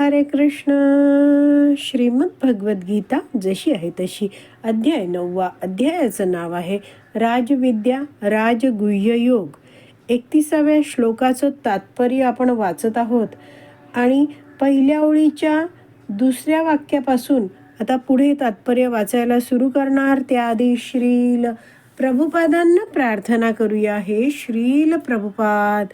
हरे कृष्ण. श्रीमद भगवद्गीता जशी आहे तशी. अध्याय नववा. अध्यायाचं नाव आहे राजविद्या राजगुह्य योग. एकतीसाव्या श्लोकाचं तात्पर्य आपण वाचत आहोत. आणि पहिल्या ओळीच्या दुसऱ्या वाक्यापासून आता पुढे तात्पर्य वाचायला सुरू करणार त्याआधी श्रील प्रभुपादांना प्रार्थना करूया. हे श्रील प्रभुपाद.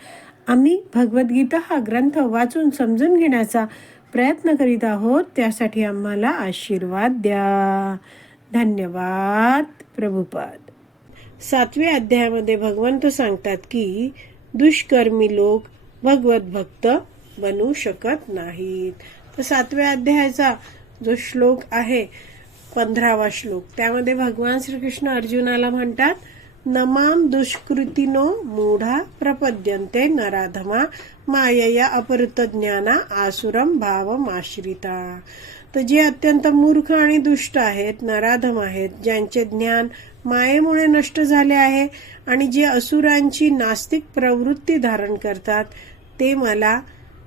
आम्ही भगवद्गीता हा ग्रंथ वाचून समजून घेण्याचा प्रयत्न करीत आहोत त्यासाठी आम्हाला आशीर्वाद द्या. धन्यवाद प्रभुपाद. सातव्या अध्यायामध्ये भगवंत सांगतात की दुष्कर्मी लोक भगवत भक्त बनू शकत नाहीत. तर सातव्या अध्यायाचा जो श्लोक आहे पंधरावा श्लोक त्यामध्ये भगवान श्रीकृष्ण अर्जुनाला म्हणतात नमाम दुष्कृतीनो मूढा प्रपद्यन्ते नराधमा मायया अपरत ज्ञाना आसुरम भावमाश्रिता तर जे अत्यंत मूर्ख आणि दुष्ट आहेत नराधम आहेत ज्यांचे ज्ञान मायेमुळे नष्ट झाले आहे आणि जे असुरांची नास्तिक प्रवृत्ती धारण करतात ते मला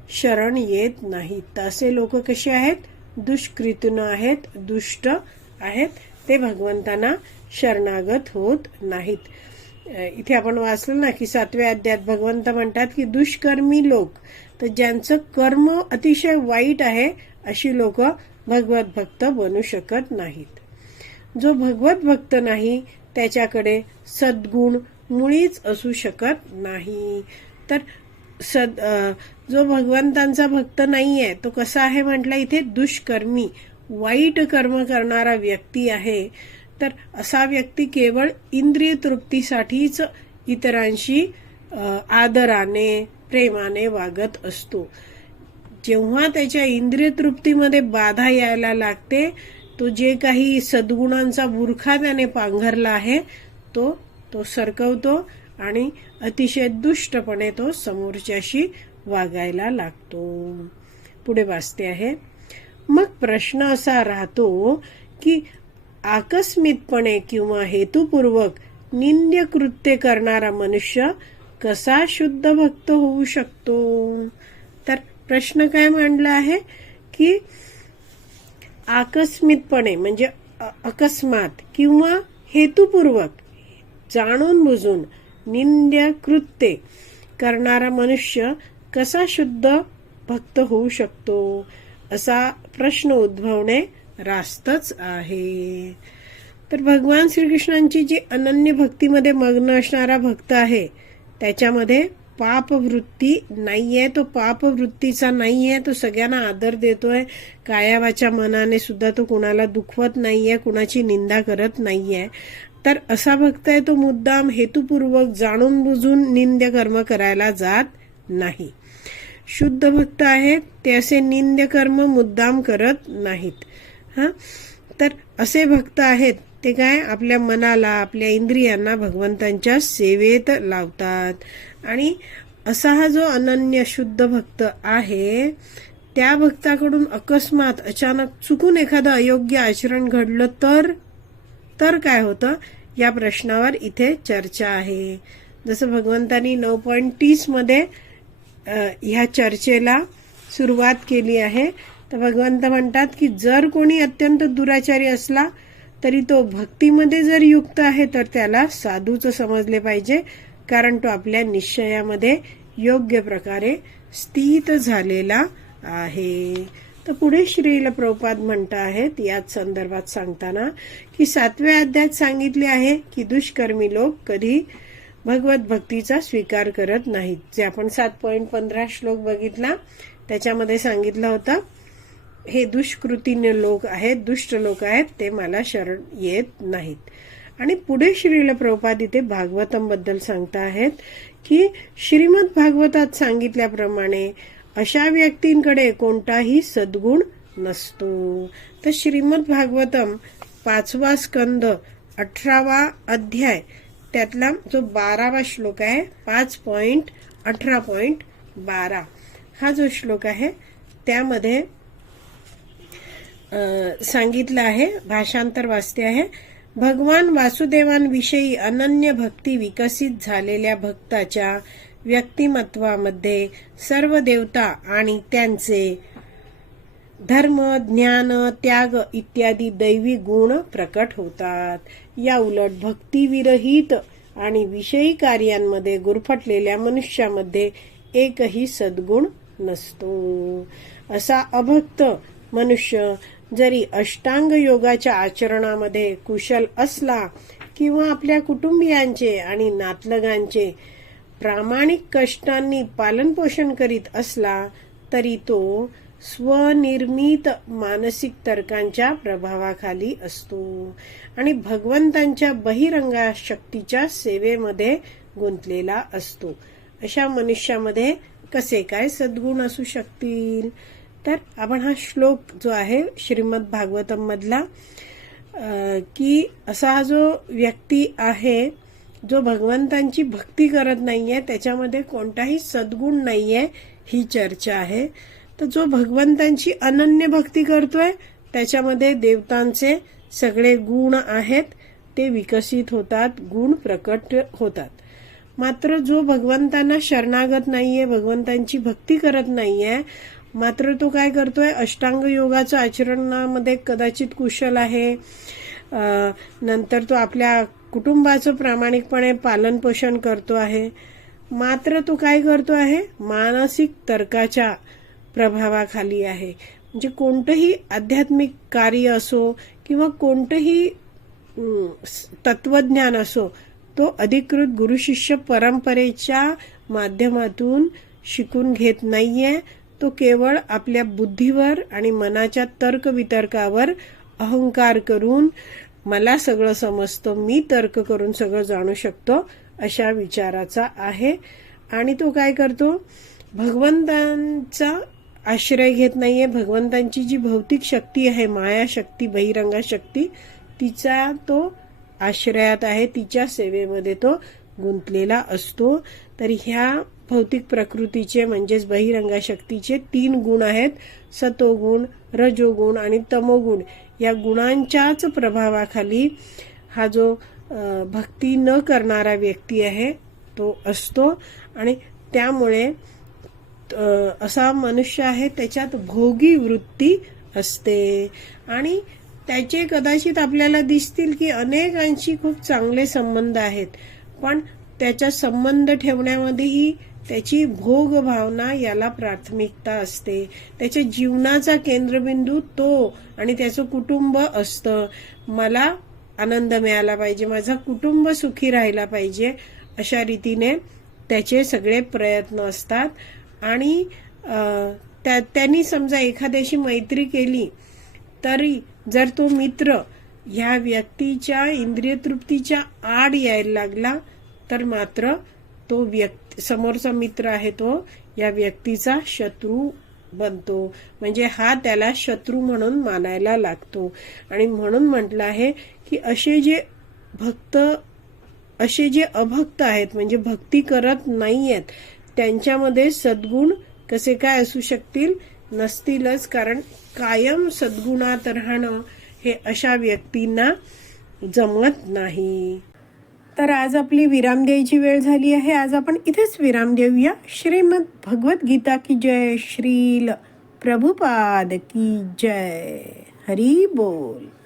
शरण येत नाहीत. असे लोक कसे आहेत? दुष्कृतीनं आहेत दुष्ट आहेत ते भगवंतांना शरणागत होत नाहीत. इथे आपण वाचलं ना की सातव्या अध्यात भगवंत म्हणतात की दुष्कर्मी लोक तर ज्यांचं कर्म अतिशय वाईट आहे अशी लोक भगवत भक्त बनू शकत नाहीत. जो भगवत भक्त नाही त्याच्याकडे सद्गुण मुळीच असू शकत नाही. तर सद जो भगवंतांचा भक्त नाहीये तो कसा आहे म्हटलं इथे? दुष्कर्मी. वाईट कर्म करणारा व्यक्ती आहे तर असा व्यक्ती केवळ इंद्रिय तृप्तीसाठीच इतरांशी आदराने प्रेमाने वागत असतो. जेव्हा त्याच्या इंद्रिय तृप्तीमध्ये बाधा यायला लागते तो जे काही सद्गुणांचा बुरखा त्याने पांघरला आहे तो तो सरकवतो आणि अतिशय दुष्टपणे तो समोरच्याशी वागायला लागतो. पुढे वाचते आहे. मग प्रश्न असा राहतो की आकस्मितपणे किंवा हेतुपूर्वक निंद्य कृत्य करणारा मनुष्य कसा शुद्ध भक्त होऊ शकतो? तर प्रश्न काय मांडला आहे की आकस्मितपणे म्हणजे अकस्मात किंवा हेतुपूर्वक जाणून बुजून निंद्य कृत्ये करणारा मनुष्य कसा शुद्ध भक्त होऊ शकतो? असा प्रश्न उद्भवणे रास्तच आहे. तर भगवान श्रीकृष्णांची जी अनन्य भक्तीमध्ये मग्न असणारा भक्त आहे त्याच्यामध्ये पापवृत्ती नाही आहे तो पापवृत्तीचा आहे तो सगळ्यांना आदर देतोय. कायावाच्या मनाने सुद्धा तो कुणाला दुखवत नाही आहे कुणाची निंदा करत नाही आहे तर असा भक्त आहे तो मुद्दाम हेतुपूर्वक जाणून बुजून निंद्य कर्म करायला जात नाही. शुद्ध भक्त आहेत ते असे निंद्य कर्म मुद्दाम करत नाहीत. हा? तर असे भक्त आहेत ते काय? आपल्या मनाला आपल्या इंद्रियांना भगवंतांच्या सेवेत लावतात. आणि असा हा जो अनन्य शुद्ध भक्त आहे त्या भक्ताकडून अकस्मात अचानक चुकून एखादं अयोग्य आचरण घडलं तर? तर काय होतं? या प्रश्नावर इथे चर्चा आहे. जसं भगवंतांनी नऊ पॉईंट तीसमध्ये ह्या चर्चेला सुरुवात केली आहे. तर भगवंत म्हणतात की जर कोणी अत्यंत दुराचारी असला तरी तो भक्तीमध्ये जर युक्त आहे तर त्याला साधूचं समजले पाहिजे कारण तो आपल्या निश्चयामध्ये योग्य प्रकारे स्थित झालेला आहे. तर पुढे श्रील प्रभुपाद म्हणत आहेत याच संदर्भात सांगताना की सातव्या अध्यायात सांगितले आहे की दुष्कर्मी लोक कधी भगवत भक्तीचा स्वीकार करत नाहीत. जे आपण सात पॉईंट पंधरा श्लोक बघितला त्याच्यामध्ये सांगितलं होतं हे दुष्कृतीने लोक आहेत दुष्ट लोक आहेत ते मला शरण येत नाहीत. आणि पुढे श्रील प्रभुपाद इथे भागवतमबद्दल सांगता आहेत की श्रीमद भागवतात सांगितल्याप्रमाणे अशा व्यक्तींकडे कोणताही सद्गुण नसतो. तर श्रीमद भागवतम पाचवा स्कंद अठरावा अध्याय त्यातला जो बारावा श्लोक आहे पाच पॉइंट अठरा पॉइंट बारा. हा जो श्लोक आहे त्यामध्ये सांगितलं आहे भाषांतर वाचते आहे भगवान वासुदेवांविषयी अनन्य भक्ती विकसित झालेल्या भक्ताच्या व्यक्तिमत्वामध्ये सर्व देवता आणि त्यांचे धर्म ज्ञान त्याग इत्यादी दैवी गुण प्रकट होतात. या उलट भक्तिविरहित आणि विषयी कार्यांमध्ये गुरफटलेल्या मनुष्यामध्ये एकही सद्गुण नसतो. असा अभक्त मनुष्य जरी अष्टांग योगाच्या आचरणामध्ये कुशल असला किंवा आपल्या कुटुंबियांचे आणि नातलगांचे प्रामाणिक कष्टांनी पालनपोषण करीत असला तरी तो स्वनिर्मित मानसिक तर्कांच्या प्रभावाखाली असतो. आणि भगवंतांच्या बहिरंगा शक्तीच्या सेवेमध्ये गुंतलेला असतो. अशा मनुष्यामध्ये कसे काय सद्गुण असू शकतील? तर आपण हा श्लोक जो आहे श्रीमद भागवतम मधला की असा हा जो व्यक्ती आहे जो भगवंतांची भक्ती करत नाहीये त्याच्यामध्ये कोणताही सद्गुण नाहीये ही चर्चा आहे. तर जो भगवंतांची अनन्य भक्ती करतोय त्याच्यामध्ये देवतांचे सगळे गुण आहेत ते विकसित होतात गुण प्रकट होतात. मात्र जो भगवंतांना शरणागत नाहीये भगवंतांची भक्ती करत नाहीये मात्र तो काय करतोय अष्टांग योगाचं आचरणामध्ये कदाचित कुशल आहे. नंतर तो आपल्या कुटुंबाचं प्रामाणिकपणे पालन पोषण करतो आहे. मात्र तो काय करतो आहे मानसिक तर्काच्या प्रभावाखाली आहे. म्हणजे कोणतंही आध्यात्मिक कार्य असो किंवा कोणतंही तत्वज्ञान असो तो अधिकृत गुरुशिष्य परंपरेच्या माध्यमातून शिकून घेत नाहीये. तो केवळ आपल्या बुद्धीवर आणि मनाच्या तर्कवितर्कावर अहंकार करून मला सगळं समजतं मी तर्क करून सगळं जाणू शकतो अशा विचाराचा आहे. आणि तो काय करतो? भगवंतांचा आश्रय घेत नाहीये. भगवंतांची जी भौतिक शक्ती आहे माया शक्ती बहिरंगा शक्ती तिचा तो आश्रयात आहे तिच्या सेवेमध्ये तो गुंतलेला असतो. तर ह्या भौतिक प्रकृतीचे म्हणजेच बहिरंगा शक्तीचे तीन गुण आहेत. सतोगुण रजोगुण आणि तमोगुण. या गुणांच्याच प्रभावाखाली हा जो भक्ती न करणारा व्यक्ती आहे तो असतो. आणि त्यामुळे असा मनुष्य आहे त्याच्यात भोगी वृत्ती असते. आणि त्याचे कदाचित आपल्याला दिसतील की अनेकांशी खूप चांगले संबंध आहेत पण त्याचा संबंध ठेवण्यामध्येही त्याची भोग भावना याला प्राथमिकता असते. त्याच्या जीवनाचा केंद्रबिंदू तो आणि त्याचं कुटुंब असतं. मला आनंद मिळाला पाहिजे माझा कुटुंब सुखी राहिला पाहिजे अशा रीतीने त्याचे सगळे प्रयत्न असतात. आणि त्या त्यांनी समजा एखाद्याशी मैत्री केली तरी जर तो मित्र ह्या व्यक्तीच्या इंद्रिय तृप्तीच्या आड यायला लागला तर मात्र तो व्यक्ती समोरचा मित्र आहे तो या व्यक्तीचा शत्रू बनतो. म्हणजे हा त्याला शत्रू म्हणून मानायला लागतो. आणि म्हणून म्हटलं आहे की असे जे भक्त असे जे अभक्त आहेत म्हणजे भक्ती करत नाही आहेत त्यांच्यामध्ये सद्गुण कसे काय असू शकतील? नसतीलच कारण कायम सद्गुणात राहणं हे अशा व्यक्तींना जमत नाही. तर आज आपली विराम द्यायची वेळ झाली आहे. आज आपण इथेच विराम देऊया. श्रीमद भगवद्गीता की जय. श्रील प्रभुपाद की जय. हरी बोल.